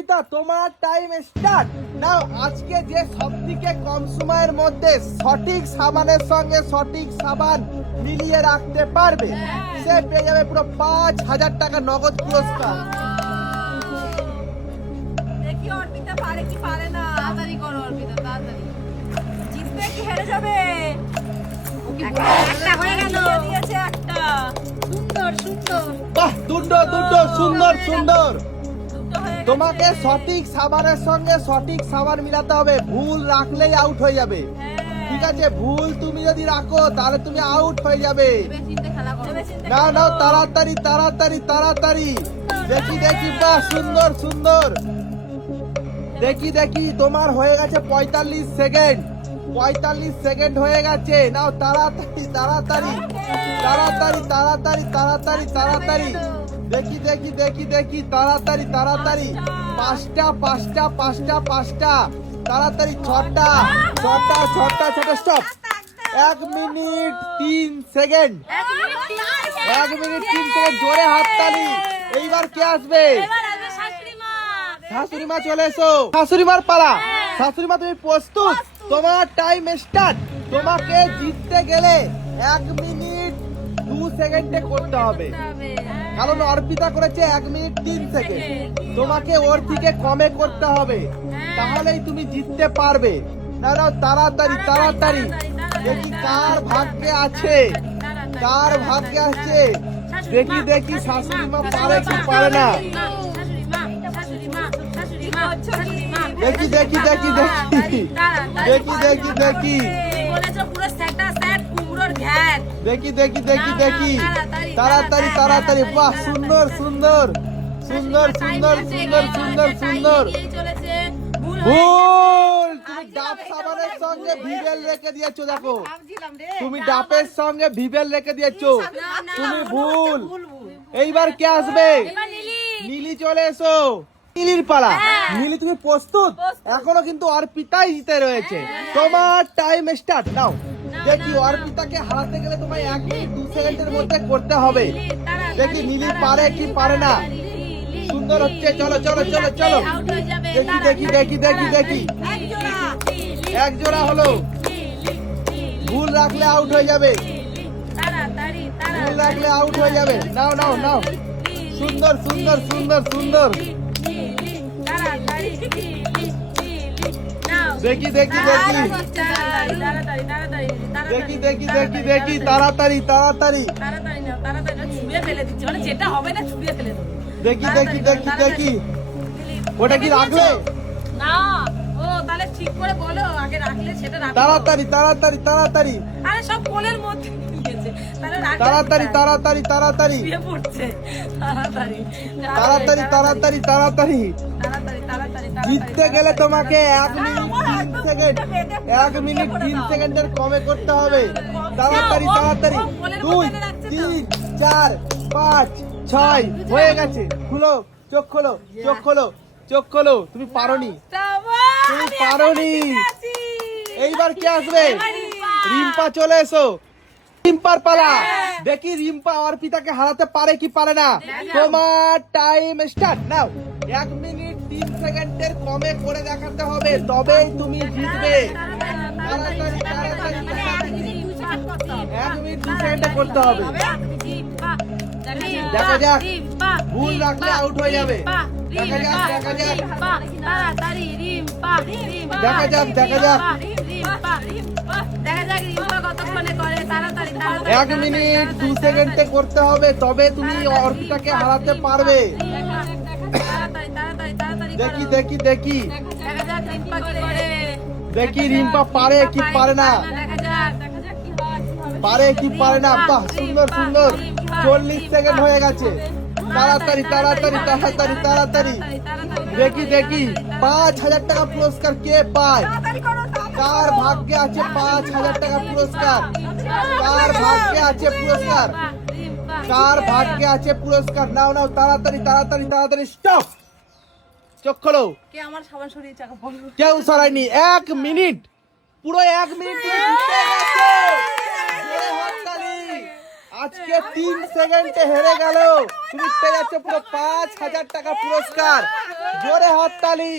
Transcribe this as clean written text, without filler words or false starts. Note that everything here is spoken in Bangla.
অর্পিতা, তোমার টাইম স্টার্ট নাও। আজকে যে সবথেকে কম সময়ের মধ্যে সঠিক সাবানের সঙ্গে সঠিক সাবান মিলিয়ে রাখতে পারবে সে পেয়ে যাবে পুরো 5,000 টাকা নগদ পুরস্কার। দেখি অর্পিতা পারে কি পারে না। তাড়াতাড়ি করো অর্পিতা, তাড়াতাড়ি। জিতবে কি হেরে যাবে? একটা হয়ে গেল। দিয়েছে একটা। সুন্দর সুন্দর। বাহ, দুটো সুন্দর সুন্দর। তোমাকে সঠিক সাবানের সঙ্গে সঠিক সাবান মিলাতে হবে, ভুল রাখলেই আউট হয়ে যাবে। ঠিক আছে, ভুল তুমি যদি রাখো তাহলে তুমি আউট হয়ে যাবে। না না, তাড়াতাড়ি তাড়াতাড়ি তাড়াতাড়ি। দেখি দেখি, বাহ সুন্দর সুন্দর। দেখি দেখি, তোমার হয়ে গেছে 45 সেকেন্ড। 45 সেকেন্ড হয়ে গেছে। নাও তাড়াতাড়ি তাড়াতাড়ি তাড়াতাড়ি তাড়াতাড়ি তাড়াতাড়ি তাড়াতাড়ি। দেখি দেখি দেখি দেখি, তাড়াতাড়ি তাড়াতাড়ি। পাঁচটা পাঁচটা পাঁচটা পাঁচটা, তাড়াতাড়ি ছটা ছটা ছটা ছটা। Stop. 1 minute 3 second. 1 minute 3 second. জোরে হাততালি। এইবার কে আসবে? শাশুড়ি মা চলে এসো। শাশুড়ি মার পালা। শাশুড়ি মা, তুমি প্রস্তুত? তোমার টাইম স্টার্ট। তোমাকে জিততে গেলে 1 মিনিট 2 সেকেন্ডে করতে হবে, কারণ অর্পিতা করেছে 1 মিনিট 3 সেকেন্ড। তোমাকে ওর থেকে কমে করতে হবে, তাহলেই তুমি জিততে পারবে। দাঁড়াও, তাড়াতাড়ি তাড়াতাড়ি। দেখি কার ভাগ্যে আছে, কার ভাগ্যে আছে। দেখি দেখি, শাশুড়ি মা পারে কি পারে না। দেখি দেখি দেখি দেখি দেখি দেখি দেখি দেখি দেখি দেখি দেখি। তাড়াতাড়ি তাড়াতাড়ি। বাহ, সুন্দর সুন্দর সুন্দর সুন্দর সুন্দর সুন্দর সুন্দর। ভুল। তুমি ডাব সাবানের সঙ্গে ভিভেল রেখে দিয়েছো। দেখো, তুমি ডাবের সঙ্গে ভিভেল রেখে দিয়েছো। তুমি ভুল। এইবার কে আসবে? নীলি চলে এসো। নীলির পালা। নীলি, তুমি প্রস্তুত? এখনো কিন্তু অর্পিতাই জিতে রয়েছে। তোমার টাইম স্টার্ট নাও। দেখি, অর্পিতাকে হারাতে গেলে তোমায় 1 মিনিট 2 সেকেন্ডের মধ্যে করতে হবে। দেখি নীলি পারে কি পারে না। সুন্দর হচ্ছে। চলো চলো চলো চলো। দেখি দেখি দেখি দেখি দেখি। এক জোড়া হলো। ভুল রাখলে আউট হয়ে যাবে। ভুল রাখলে আউট হয়ে যাবে। নাও নাও নাও। সুন্দর সুন্দর সুন্দর সুন্দর। দেখি দেখি দেখি দেখি দেখি দেখি দেখি। তাড়াতাড়ি তাড়াতাড়ি। দেখি দেখি দেখি দেখি। ওটা কি রাখলে? না, ও তাহলে ঠিক করে বলো, আগে রাখলে সেটা রাখো। তাড়াতাড়ি তাড়াতাড়ি তাড়াতাড়ি। আরে সব কোলের মধ্যে দিয়েছে। তাড়াতাড়ি তাড়াতাড়ি তাড়াতাড়ি শুয়ে পড়ছে। তাড়াতাড়ি তাড়াতাড়ি তাড়াতাড়ি তাড়াতাড়ি। তাড়াতাড়ি তাড়াতাড়ি। জিততে গেলে তোমাকে 1 মিনিট 3 সেকেন্ড 1 মিনিট 3 সেকেন্ডের কমে করতে হবে। তাড়াতাড়ি তাড়াতাড়ি। 2 3 4 5 6 হয়ে গেছে। খুলো, চোখ খোলো, চোখ খোলো, চোখ খোলো। তুমি পারোনি, তুমি পারোনি। এইবার কে আসবে? রিম্পা চলে এসো। রিম্পার পালা। দেখি রিম্পা অর্পিতাকে হারাতে পারে কি পারে না। তোমার টাইম স্টার্ট নাও। 1 মিনিট 3 সেকেন্ডের কমে করে দেখাতে হবে, তবেই তুমি জিতবে। তাড়াতাড়ি তাড়াতাড়ি। 1 মিনিট 2 সেকেন্ডে করতে হবে। দেখা যাক, ভুল রাখলে আউট হয়ে যাবে। দেখা যাক দেখা যাক দেখা যাক দেখা যাক। 1 মিনিট 2 সেকেন্ডে করতে হবে, তবে তুমি অর্পিতাকে হারাতে পারবে। দেখি দেখি দেখি দেখি রিম্পা পারে কি পারে না, পারে কি পারে না। বাহ, সুন্দর সুন্দর। 40 সেকেন্ড হয়ে গেছে। তাড়াতাড়ি তাড়াতাড়ি তাড়াতাড়ি তাড়াতাড়ি। দেখি দেখি, 5,000 টাকা পুরস্কার কে পায়? কার ভাগ্যে আছে 5,000 টাকা পুরস্কার? কার ভাগ্যে আছে পুরস্কার? কার ভাগ্যে আছে পুরস্কার? নাও নাও, তাড়াতাড়ি তাড়াতাড়ি তাড়াতাড়ি। স্টপ। চোখ খোলো। কেউ সরায়নি। 1 মিনিট, পুরো 1 মিনিট তুমি জিতে গেছো। জোরে হাততালি। আজকে 3 সেকেন্ডে হেরে গেল। তুমি পেয়ে যাচ্ছ পুরো 5,000 টাকা পুরস্কার। জোরে হাততালি।